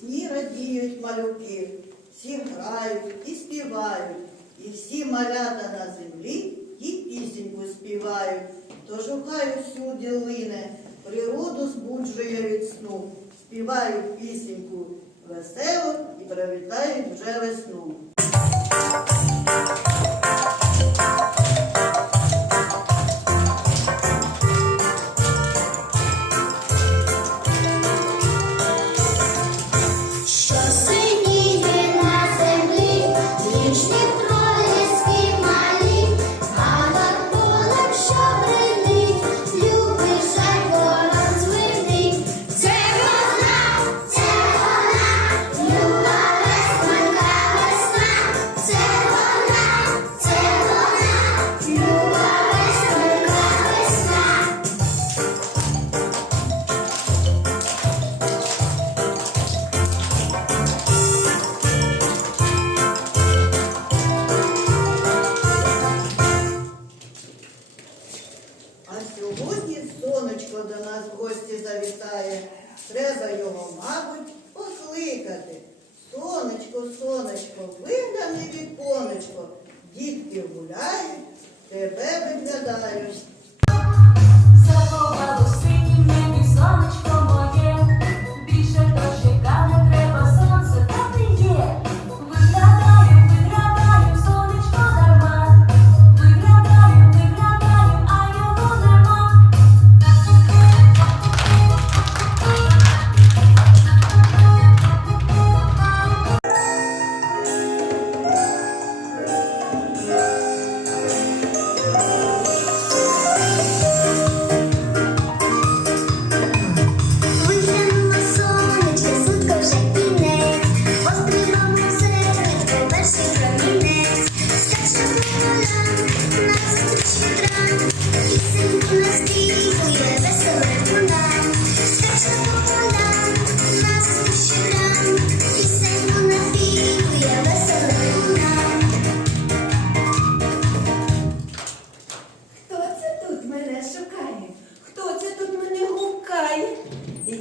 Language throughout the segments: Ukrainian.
пісні радіють малюки, всі грають і співають, і всі малята на землі і пісеньку співають, то шукають всюди лине, природу збуджує від сну, співають пісеньку весело і привітають вже весну. мабуть, покликати. Сонечко, сонечко, вигнане віконечко, дітки гуляють, тебе виглядають.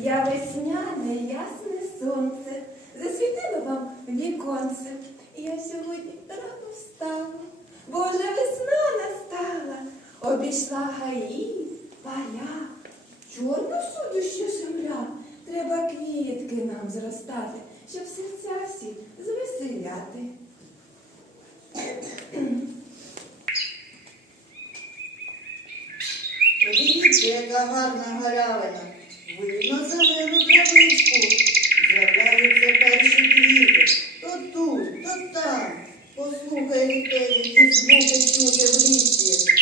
Я весняне, ясне сонце, засвітило вам віконце. І я сьогодні рано встала, бо весна настала, обійшла гаї, поля, Чорно суду ще земля. Треба квітки нам зростати, щоб серця всі звеселяти. Подивіться, яка гарна галявина на зелену травичку, з'являються перші квіти, то тут, то там. Послухай вітері, і звуки чути в лісі.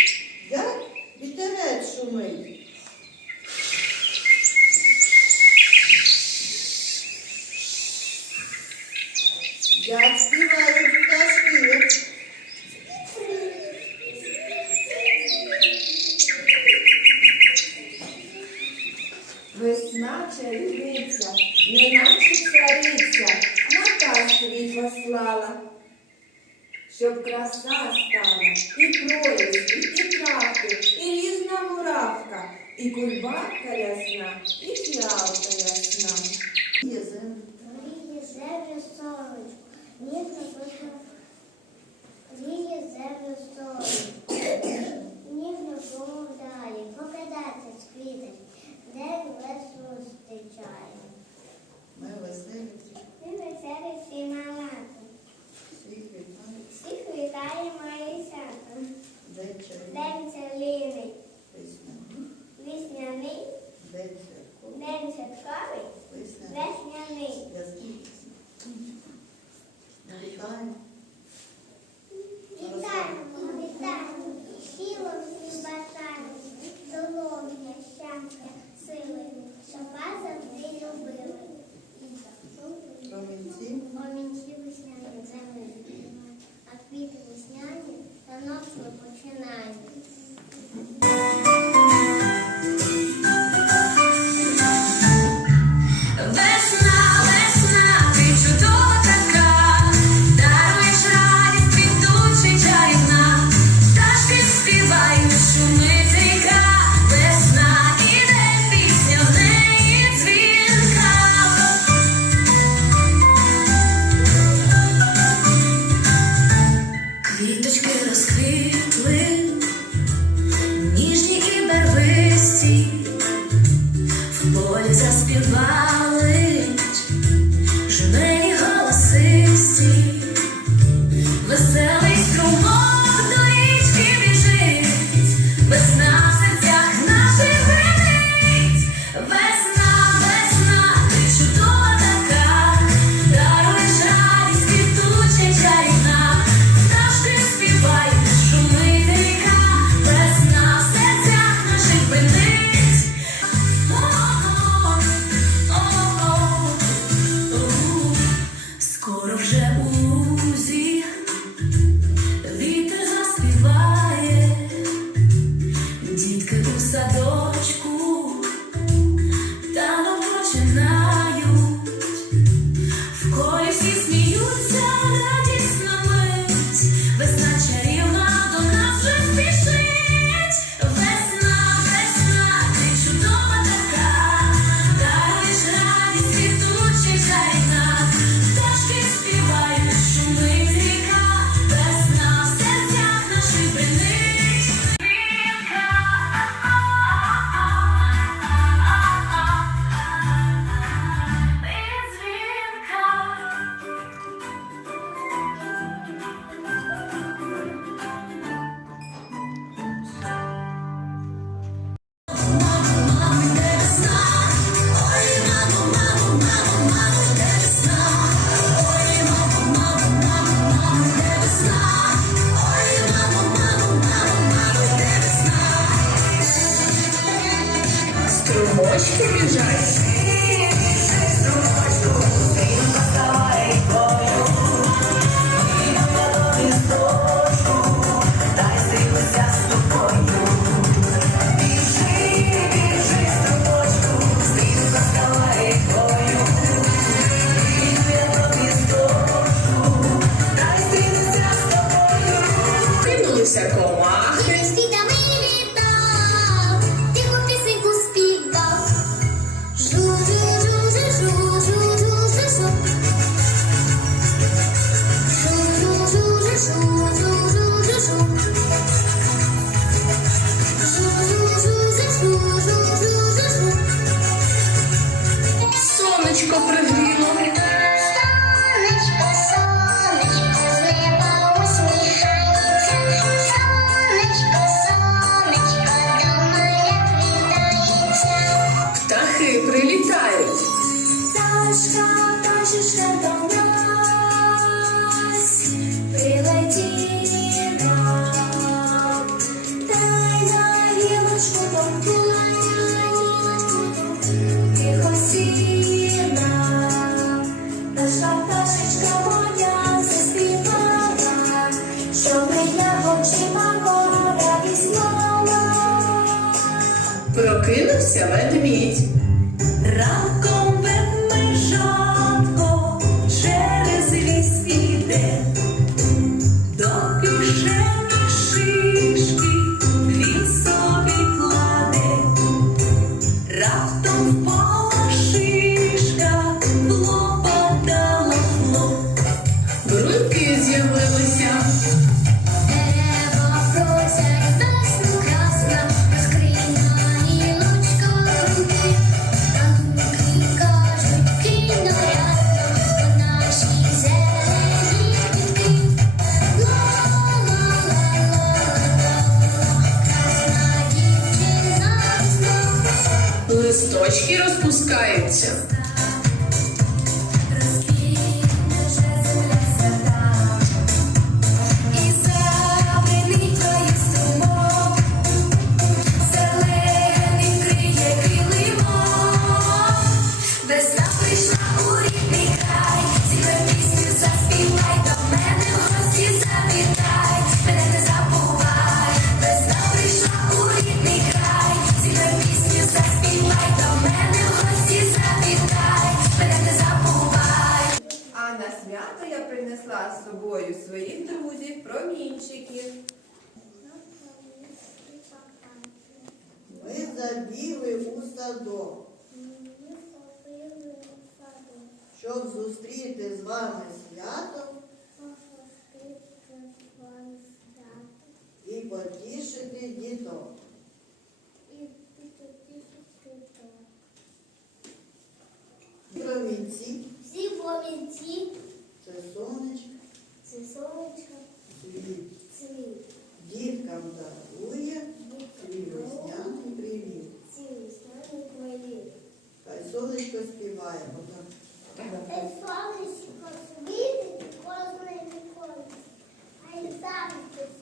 кінчиків. Ми забігли у садок. Щоб зустріти з вами свято і потішити діток. сонечко співає. Сонечко світить кожне віконце, а й завжди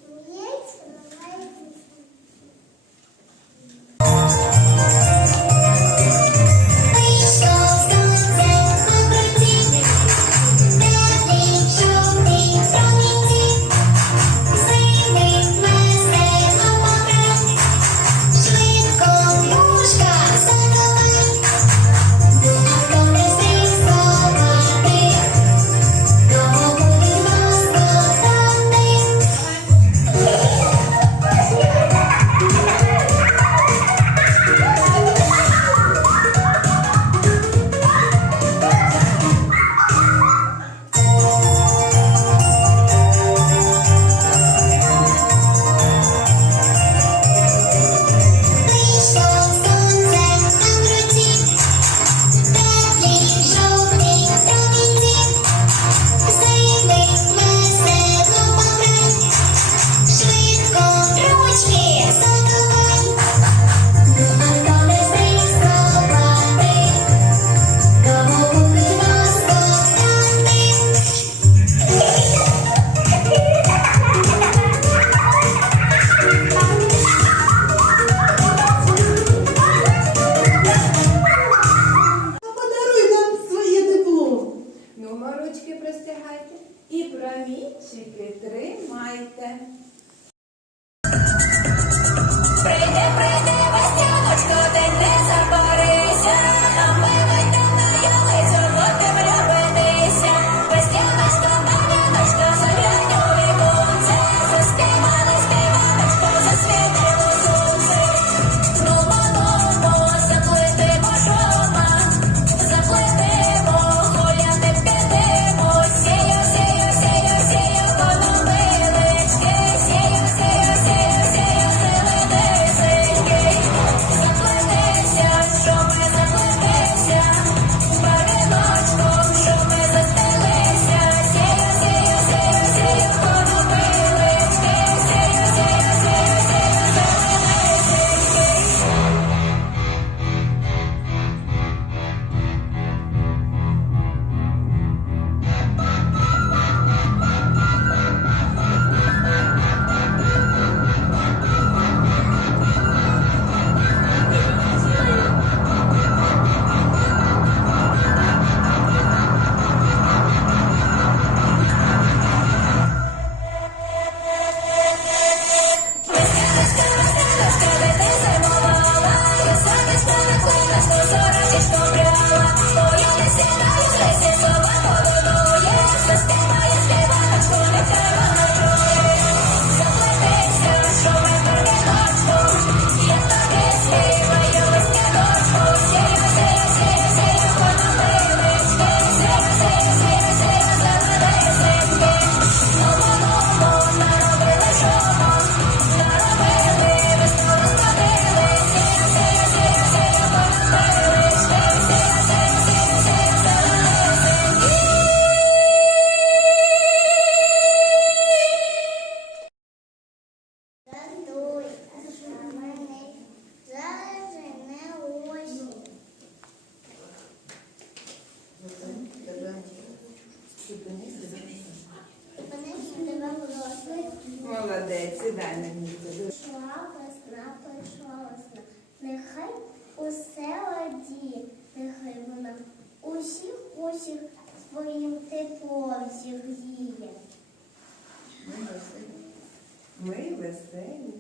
Ми веселі.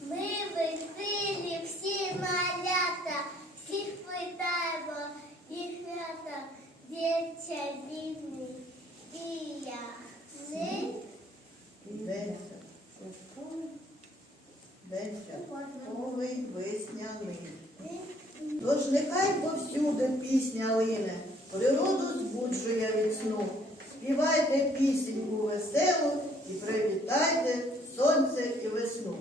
Ми веселі всі малята, всіх питаємо свята, дівця вільний і я. Ми. Йдеться. Повий весняний. Тож нехай повсюди пісня лине, природу збуджує від сну. Співайте пісеньку веселу і привітайте сонце і весну.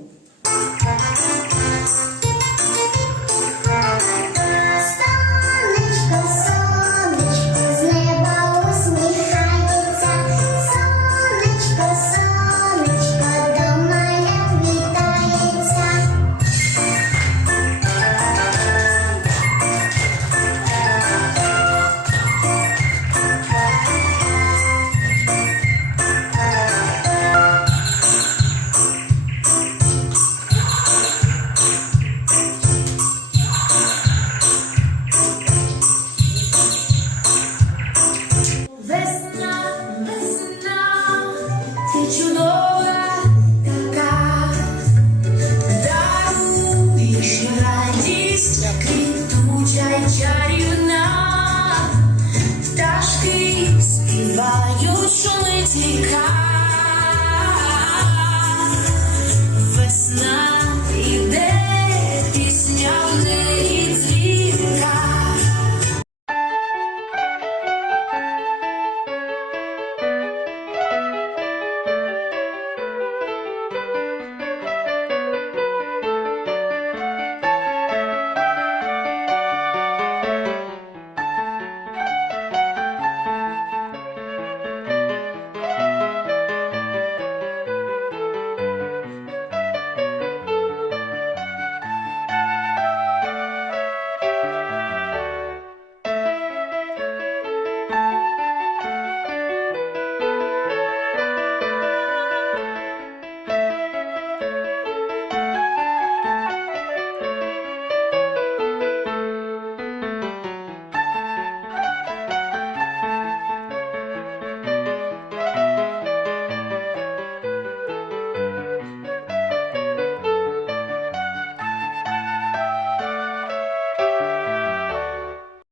Чарівна, що шумить ріка.